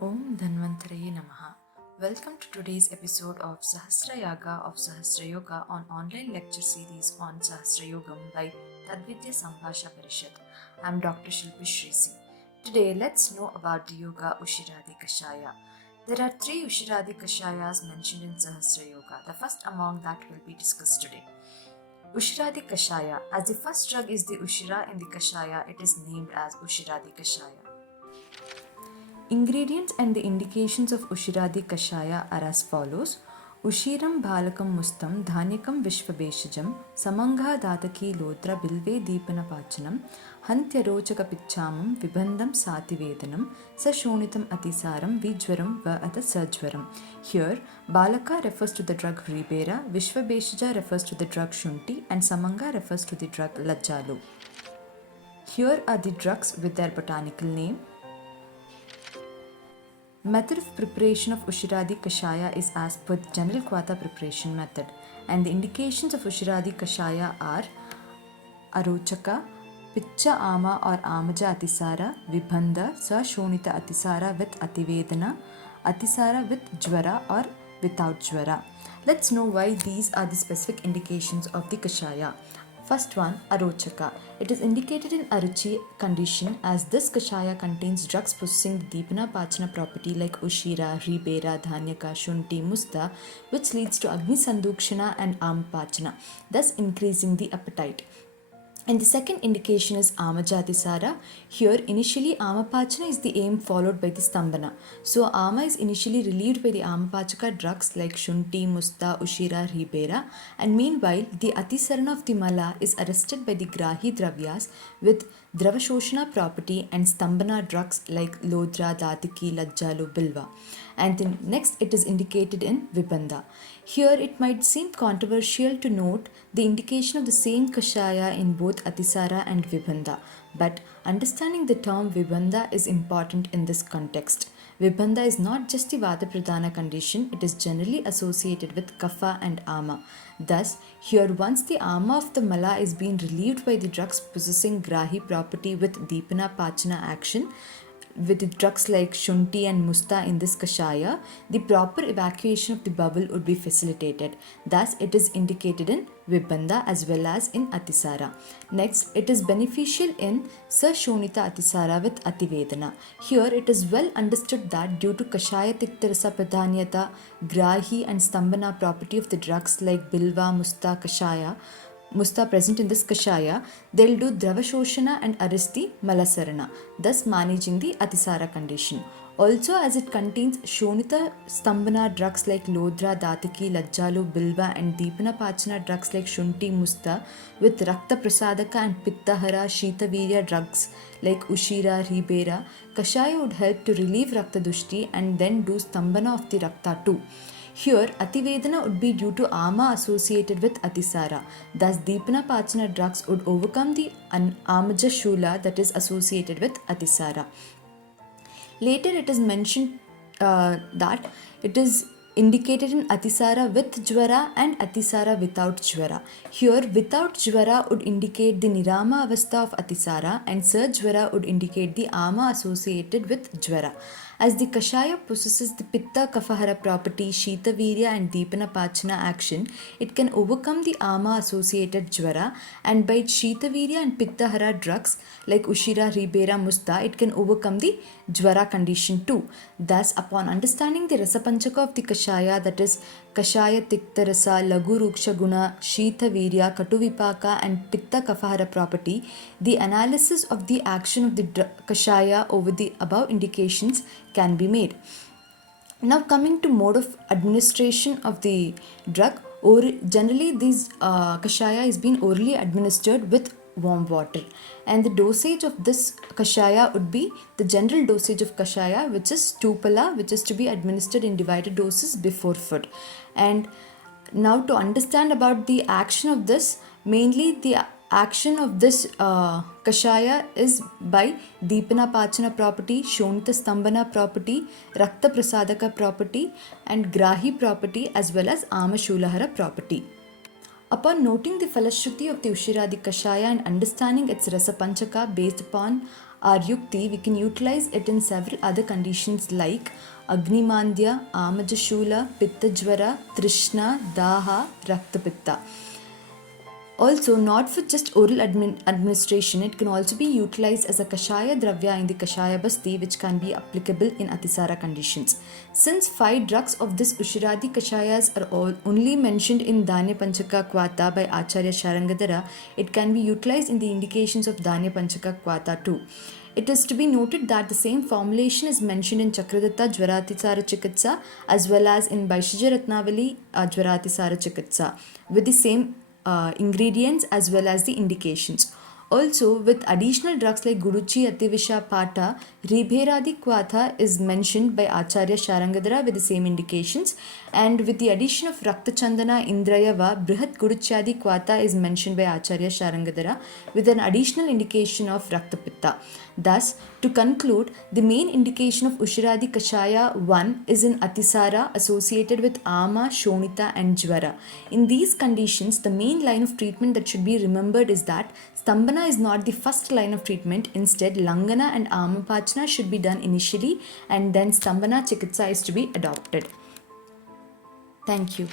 Om Dhanvantaraye Namaha. Welcome to today's episode of Sahasra Yaga of Sahasra Yoga on online lecture series on Sahasra Yogam by Tadvidya Sambhasha Parishad. I'm Dr. Shilpi Shrisi. Today, let's know about the Yoga Ushiradi Kashaya. There are three Ushiradi Kashayas mentioned in Sahasra Yoga. The first among that will be discussed today. Ushiradi Kashaya. As the first drug is the Ushira in the Kashaya, it is named as Ushiradi Kashaya. Ingredients and the indications of Ushiradi Kashaya are as follows. Ushiram Bhalakam Mustam Dhanyakam Vishvabeshajam Samangha Dataki Lodra Bilve Deepana Pachanam Hantyarochaka Pichamam Vibandam Sativedanam Sashonitam Atisaram Vijwaram Va Ata Sajwaram. Here, Balaka refers to the drug Ribera, Vishvabeshaja refers to the drug Shunti, and Samanga refers to the drug Lajjalu. Here are the drugs with their botanical name. Method of preparation of Ushiradi Kashaya is as per the general Kvata preparation method, and the indications of Ushiradi Kashaya are Arochaka, Picha Ama or Amaja Atisara, Vibhanda, Sashonita Atisara with Ativedana, Atisara with Jwara or without Jwara. Let's know why these are the specific indications of the Kashaya. First one, Arochaka. It is indicated in Aruchi condition as this Kashaya contains drugs possessing the Deepana Pachana property like Ushira, Ribera, Dhanyaka, Shunti, Musta, which leads to Agni Sandukshana and Ampachana, thus increasing the appetite. And the second indication is Amajatisara. Here, initially Amapachana is the aim followed by the Stambhana. So, Ama is initially relieved by the Amapachaka drugs like Shunti, Musta, Ushira, Ribera, and meanwhile, the Atisarana of the Mala is arrested by the Grahi Dravyas with Dravashoshana property and Stambhana drugs like Lodra, Datiki, Lajjalu, Bilva. And then next, it is indicated in Vibanda. Here, it might seem controversial to note the indication of the same Kashaya in both Atisara and Vibanda, but understanding the term Vibanda is important in this context. Vibanda is not just the Vata Pradhana condition, it is generally associated with Kapha and Ama. Thus, here once the Ama of the Mala is being relieved by the drugs possessing Grahi property with Deepana Pachana action, with drugs like Shunti and Musta in this Kashaya, the proper evacuation of the bowel would be facilitated. Thus, it is indicated in Vibanda as well as in Atisara. Next, it is beneficial in Sashonita Atisara with Ativedana. Here, it is well understood that due to Kashaya Tiktarasa Pradhanyata, Grahi and Stambhana property of the drugs like Bilva, Musta, Kashaya, Musta present in this Kashaya, they'll do Dravashoshana and Aristi Malasarana, thus managing the Atisara condition. Also, as it contains Shonita Stambhana drugs like Lodra, Dataki, Lajjalu, Bilva, and Deepana Pachana drugs like Shunti, Musta, with Rakta Prasadaka and Pittahara, Shitavirya drugs like Ushira, Ribera, Kashaya would help to relieve Rakta Dushti and then do Stambhana of the Rakta too. Here, Ativedana would be due to Ama associated with Atisara. Thus, Deepana Pachana drugs would overcome the Amaja Shula that is associated with Atisara. Later, it is mentioned that it is indicated in Atisara with Jwara and Atisara without Jwara. Here, without Jwara would indicate the Nirama Avastha of Atisara and Sir Jwara would indicate the Ama associated with Jwara. As the Kashaya possesses the Pitta Kafahara property, Shita Virya and Deepana Pachana action, it can overcome the Ama associated Jwara, and by Shita Virya and Pittahara drugs like Ushira, Ribera, Musta, it can overcome the Jwara condition too. Thus, upon understanding the Rasapanchaka of the Kashaya, that is Kashaya Tikta Rasa, Lagu Ruksha Guna, Shita Virya, Katuvipaka and Pitta Kafahara property, the analysis of the action of the Kashaya over the above indications can be made. Now, coming to mode of administration of the drug, generally this Kashaya is being orally administered with warm water, and the dosage of this Kashaya would be the general dosage of Kashaya, which is 2 pala, which is to be administered in divided doses before food. And now to understand about the action of this, mainly the action of this Kashaya is by Deepana Pachana property, Shonita Stambhana property, Rakta Prasadaka property and Grahi property as well as Amashulahara property. Upon noting the Falashruti of the Ushiradi Kashaya and understanding its Rasa Panchaka based upon our yukti, we can utilize it in several other conditions like Agnimandya, Amajashula, Pittajvara, Trishna, Daha, Raktapitta. Also, not for just oral administration, it can also be utilized as a Kashaya Dravya in the Kashaya Basti, which can be applicable in Atisara conditions. Since 5 drugs of this Ushiradi Kashayas are all only mentioned in Dhanya Panchaka Kvata by Acharya Sharangadhara, it can be utilized in the indications of Dhanya Panchaka Kvata too. It is to be noted that the same formulation is mentioned in Chakradatta Jwaratisara Chikitsa as well as in Baishija Ratnavali Jwaratisara Chikitsa with the same ingredients as well as the indications. Also, with additional drugs like Guruchi, Ativisha, Pata, Ribheradi Kwatha is mentioned by Acharya Sharangadhara with the same indications, and with the addition of Rakta Chandana, Indrayava, Brihat Guruchadi Kwatha is mentioned by Acharya Sharangadhara with an additional indication of Rakta Pitta. Thus, to conclude, the main indication of Ushiradi Kashaya 1 is in Atisara associated with Ama, Shonita and Jwara. In these conditions, the main line of treatment that should be remembered is that Stambhana is not the first line of treatment. Instead, Langana and Amapachana should be done initially and then Stambhana Chikitsa is to be adopted. Thank you.